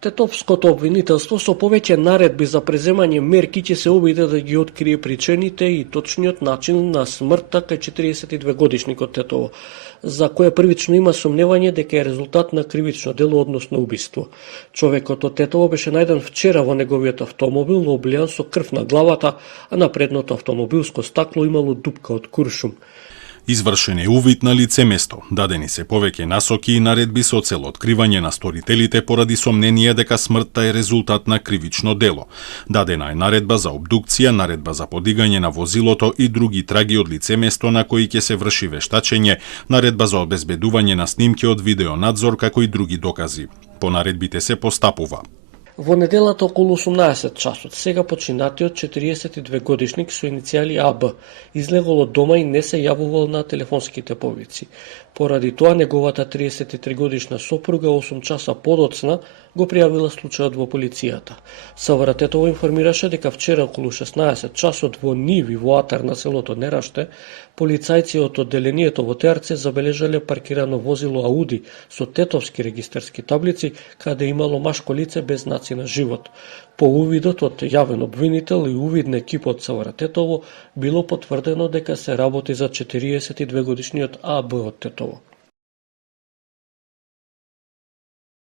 Тетовското обвинителство со повеќе наредби за преземање мерки ќе се обиде да ги открие причините и точниот начин на смртта кај 42 годишникот Тетово, за која првично има сомневање дека е резултат на кривично дело, односно убиство. Човекот од Тетово беше најден вчера во неговиот автомобил, облијан со крв на главата, а на предното автомобилско стакло имало дупка од куршум. Извршен е увид на лице место. Дадени се повеќе насоки и наредби со цел откривање на сторителите поради сомнение дека смртта е резултат на кривично дело. Дадена е наредба за обдукција, наредба за подигање на возилото и други траги од лице место на кои ќе се врши вештачење, наредба за обезбедување на снимки од видеонадзор како и други докази. По наредбите се постапува. Во неделата околу 18 часот, сега починатиот 42 годишник со иницијали АБ излегол од дома и не се јавувал на телефонските повици. Поради тоа неговата 33 годишна сопруга 8 часа подоцна го пријавила случајот во полицијата. СВР Тетово информираше дека вчера околу 16 часот во ниви во атар на селото Нераште, полицајци од одделението во Теарце забележале паркирано возило Ауди со тетовски регистарски таблици, каде имало машко лице без знаци на живот. По увидот од јавен обвинител и увид на екипот СВР Тетово било потврдено дека се работи за 42 годишниот АБ од Тетово.